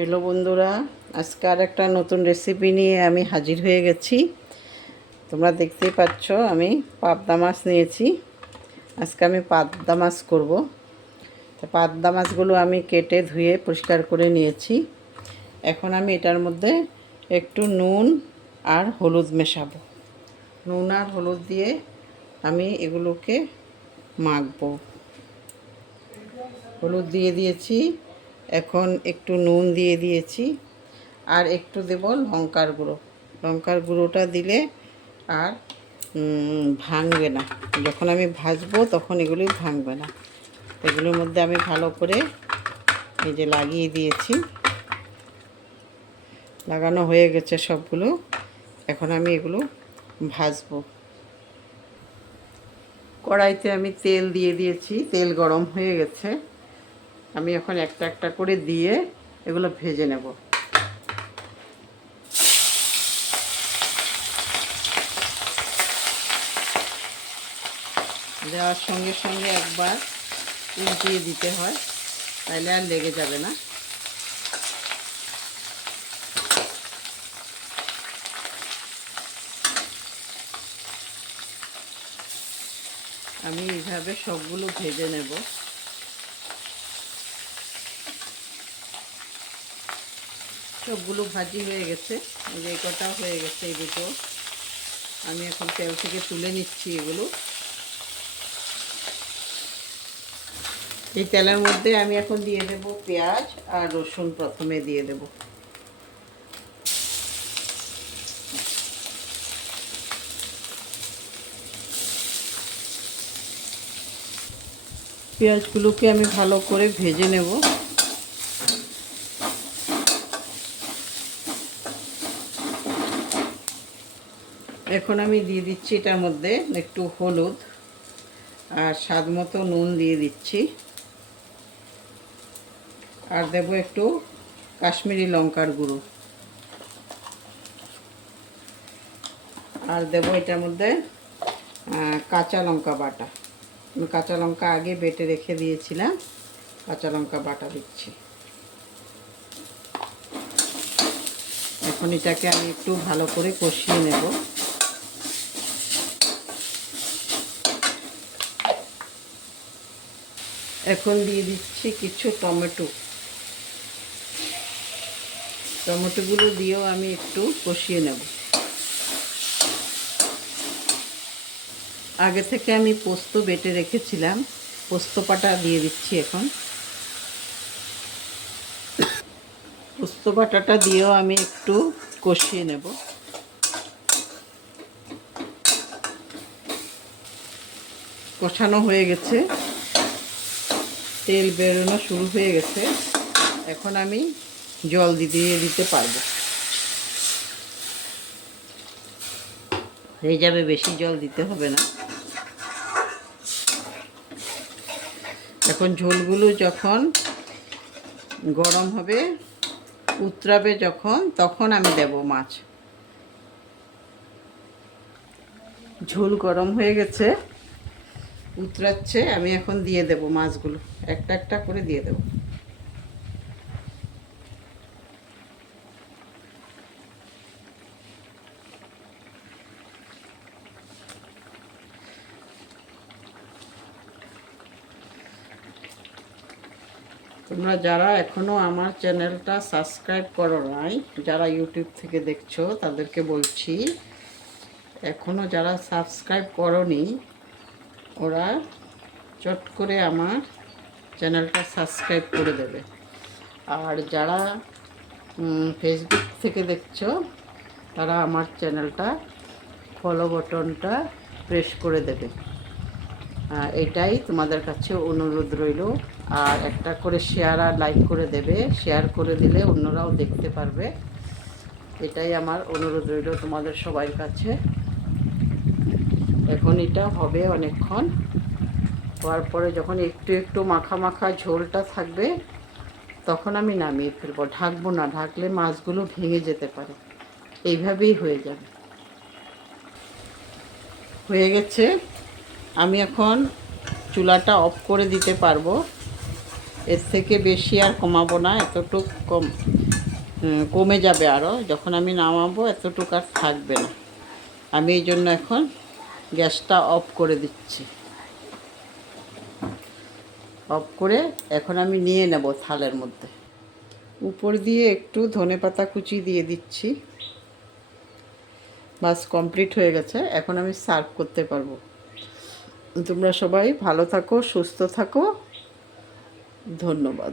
Hello বন্ধুরা, আজকে আর একটা নতুন রেসিপি নিয়ে আমি হাজির হয়ে গেছি। তোমরা দেখতেই পাচ্ছ আমি পাবদা মাছ নিয়েছি। আজকে আমি পাবদা মাছ করব। তো পাবদা মাছগুলো আমি কেটে ধুয়ে পরিষ্কার করে নিয়েছি। এখন আমি এটার মধ্যে একটু নুন আর হলুদ মেশাবো। নুন আর হলুদ দিয়ে আমি এগুলোকে মাখবো। হলুদ দিয়ে দিয়েছি, এখন একটু নুন দিয়ে দিয়েছি, আর একটু দেব লঙ্কার গুঁড়ো। লঙ্কার গুঁড়োটা দিলে আর ভাঙবে না। যখন আমি ভাজবো তখন এগুলি ভাঙবে না। এগুলোর মধ্যে আমি ভালো করে এই যে লাগিয়ে দিয়েছি। লাগানো হয়ে গেছে সবগুলো। এখন আমি এগুলো ভাজবো। কড়াইতে আমি তেল দিয়ে দিয়েছি, তেল গরম হয়ে গেছে। আমি এখন একটা একটা করে দিয়ে এগুলো ভেজে নেব। দেওয়ার সঙ্গে সঙ্গে একবার উল্টিয়ে দিতে হয়, তাইলে আর লেগে যাবে না। আমি এইভাবে সবগুলো ভেজে নেব। সবগুলো ভাজি হয়ে গেছে, এই যে কটা হয়ে গেছে। এই দুটো আমি এখন তেল থেকে তুলে নিচ্ছি। এগুলো এই তেলের মধ্যে আমি এখন দিয়ে দেব পেঁয়াজ আর রসুন। প্রথমে দিয়ে দেব। পেঁয়াজগুলোকে আমি ভালো করে ভেজে নেব। এখন আমি দিয়ে দিচ্ছি এটার মধ্যে একটু হলুদ আর স্বাদ মতো নুন দিয়ে দিচ্ছি, আর দেব একটু কাশ্মীরি লঙ্কার গুঁড়ো, আর দেব এটার মধ্যে কাঁচা লঙ্কা বাটা। আমি কাঁচা লঙ্কা আগে বেটে রেখে দিয়েছিলাম, কাঁচা লঙ্কা বাটা দিচ্ছি। এখন এটাকে আমি একটু ভালো করে কষিয়ে নেব। এখন দিয়ে দিচ্ছি কিছু টমেটো। টমেটোগুলো দিয়েও আমি একটু কষিয়ে নেব। আগে থেকে আমি পোস্ত বেটে রেখেছিলাম, পোস্ত বাটা দিয়ে দিচ্ছি। এখন পোস্ত বাটাটা দিয়েও আমি একটু কষিয়ে নেব। কষানো হয়ে গেছে, তেল বেরোনো শুরু হয়ে গেছে। এখন আমি জল দিয়ে দিতে পারবো। হয়ে যাবে, বেশি জল দিতে হবে না। এখন ঝোলগুলো যখন গরম হবে, উতরাবে যখন, তখন আমি দেব মাছ। ঝোল গরম হয়ে গেছে, উতরাচ্ছে। আমি এখন দিয়ে দেব মাছগুলো, একটা একটা করে দিয়ে দেব। তোমরা যারা এখনও আমার চ্যানেলটা সাবস্ক্রাইব করো নাই, যারা ইউটিউব থেকে দেখছো, তাদেরকে বলছি এখনও যারা সাবস্ক্রাইব করোনি, ওরা চট করে আমার চ্যানেলটা সাবস্ক্রাইব করে দেবে। আর যারা ফেসবুক থেকে দেখছো, তারা আমার চ্যানেলটা ফলো বাটনটা প্রেস করে দেবে। এটাই তোমাদের কাছে অনুরোধ রইল। আর একটা করে শেয়ার আর লাইক করে দেবে। শেয়ার করে দিলে অন্যরাও দেখতে পারবে। এটাই আমার অনুরোধ রইল তোমাদের সবার কাছে। এখন এটা হবে অনেকক্ষণ হওয়ার পরে, যখন একটু একটু মাখা মাখা ঝোলটা থাকবে, তখন আমি নামিয়ে ফেলবো। ঢাকবো না, ঢাকলে মাছগুলো ভেঙে যেতে পারে। এইভাবেই হয়ে যাবে। হয়ে গেছে, আমি এখন চুলাটা অফ করে দিতে পারবো। এর থেকে বেশি আর কমাবো না, এতটুকু কমে যাবে আরও। যখন আমি নামাবো এতটুকু আর থাকবে না। আমি এই জন্য এখন গ্যাসটা অফ করে দিচ্ছি। অফ করে এখন আমি নিয়ে নেব থালের মধ্যে। উপর দিয়ে একটু ধনেপাতা কুচি দিয়ে দিচ্ছি। বাস কমপ্লিট হয়ে গেছে। এখন আমি সার্ভ করতে পারবো। তোমরা সবাই ভালো থাকো, সুস্থ থাকো। ধন্যবাদ।